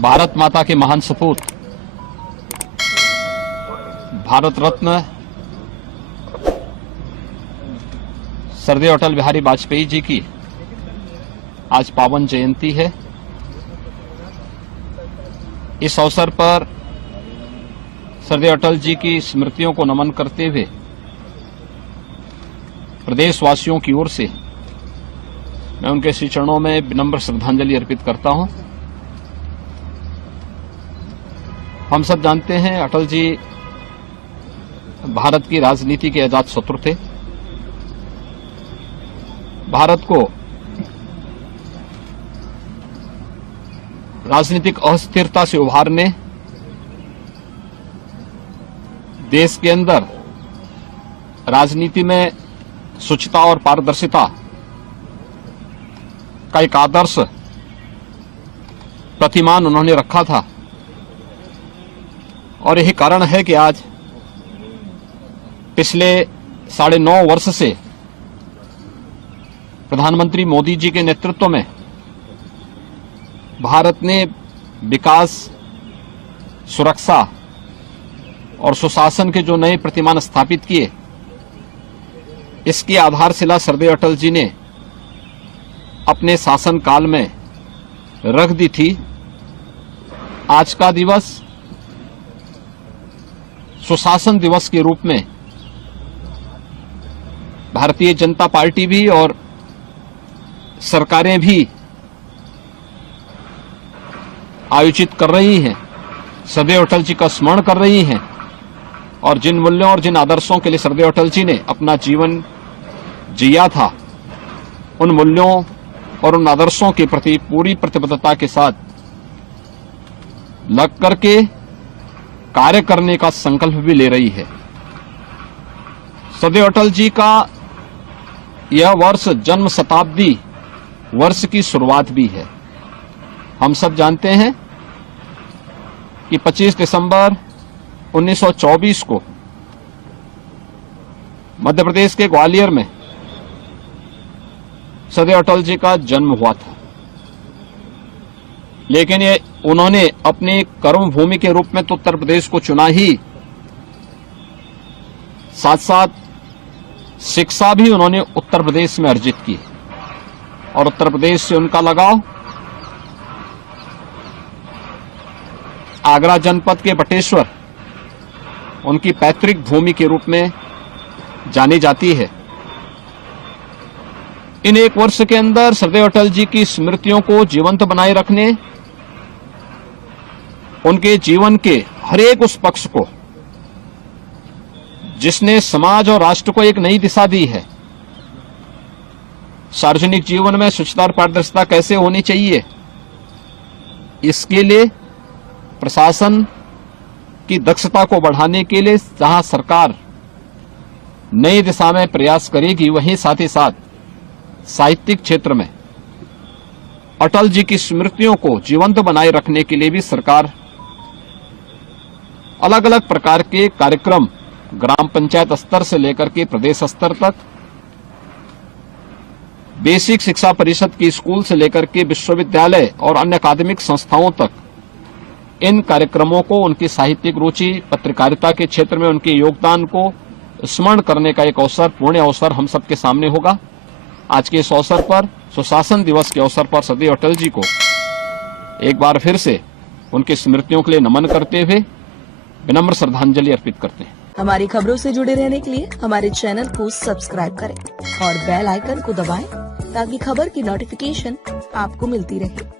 भारत माता के महान सपूत भारत रत्न श्रद्धेय अटल बिहारी वाजपेयी जी की आज पावन जयंती है। इस अवसर पर श्रद्धेय अटल जी की स्मृतियों को नमन करते हुए प्रदेशवासियों की ओर से मैं उनके श्री चरणों में विनम्र श्रद्धांजलि अर्पित करता हूं। हम सब जानते हैं अटल जी भारत की राजनीति के अजात शत्रु थे। भारत को राजनीतिक अस्थिरता से उभारने, देश के अंदर राजनीति में शुचिता और पारदर्शिता का एक आदर्श प्रतिमान उन्होंने रखा था और यही कारण है कि आज पिछले 9.5 वर्ष से प्रधानमंत्री मोदी जी के नेतृत्व में भारत ने विकास, सुरक्षा और सुशासन के जो नए प्रतिमान स्थापित किए, इसकी आधारशिला श्रद्धेय अटल जी ने अपने शासन काल में रख दी थी। आज का दिवस सुशासन दिवस के रूप में भारतीय जनता पार्टी भी और सरकारें भी आयोजित कर रही हैं, श्रद्धेय अटल जी का स्मरण कर रही हैं और जिन मूल्यों और जिन आदर्शों के लिए श्रद्धेय अटल जी ने अपना जीवन जिया था, उन मूल्यों और उन आदर्शों के प्रति पूरी प्रतिबद्धता के साथ लग करके कार्य करने का संकल्प भी ले रही है। श्रद्धेय अटल जी का यह वर्ष जन्म शताब्दी वर्ष की शुरुआत भी है। हम सब जानते हैं कि 25 दिसंबर 1924 को मध्य प्रदेश के ग्वालियर में श्रद्धेय अटल जी का जन्म हुआ था, लेकिन ये उन्होंने अपनी कर्म भूमि के रूप में तो उत्तर प्रदेश को चुना ही, साथ साथ शिक्षा भी उन्होंने उत्तर प्रदेश में अर्जित की और उत्तर प्रदेश से उनका लगाव आगरा जनपद के बटेश्वर उनकी पैतृक भूमि के रूप में जानी जाती है। इन एक वर्ष के अंदर श्रद्धेय अटल जी की स्मृतियों को जीवंत बनाए रखने, उनके जीवन के हर एक उस पक्ष को जिसने समाज और राष्ट्र को एक नई दिशा दी है, सार्वजनिक जीवन में स्वच्छता और पारदर्शिता कैसे होनी चाहिए, इसके लिए प्रशासन की दक्षता को बढ़ाने के लिए जहां सरकार नई दिशा में प्रयास करेगी, वहीं साथ ही साथ साहित्यिक क्षेत्र में अटल जी की स्मृतियों को जीवंत बनाए रखने के लिए भी सरकार अलग अलग प्रकार के कार्यक्रम ग्राम पंचायत स्तर से लेकर के प्रदेश स्तर तक, बेसिक शिक्षा परिषद की स्कूल से लेकर के विश्वविद्यालय और अन्य अकादमिक संस्थाओं तक इन कार्यक्रमों को, उनकी साहित्यिक रुचि, पत्रकारिता के क्षेत्र में उनके योगदान को स्मरण करने का एक अवसर, पूर्ण अवसर हम सबके सामने होगा। आज के इस अवसर पर, सुशासन दिवस के अवसर पर श्रद्धेय अटल जी को एक बार फिर से उनकी स्मृतियों के लिए नमन करते हुए विनम्र श्रद्धांजलि अर्पित करते हैं। हमारी खबरों से जुड़े रहने के लिए हमारे चैनल को सब्सक्राइब करें और बेल आइकन को दबाएं ताकि खबर की नोटिफिकेशन आपको मिलती रहे।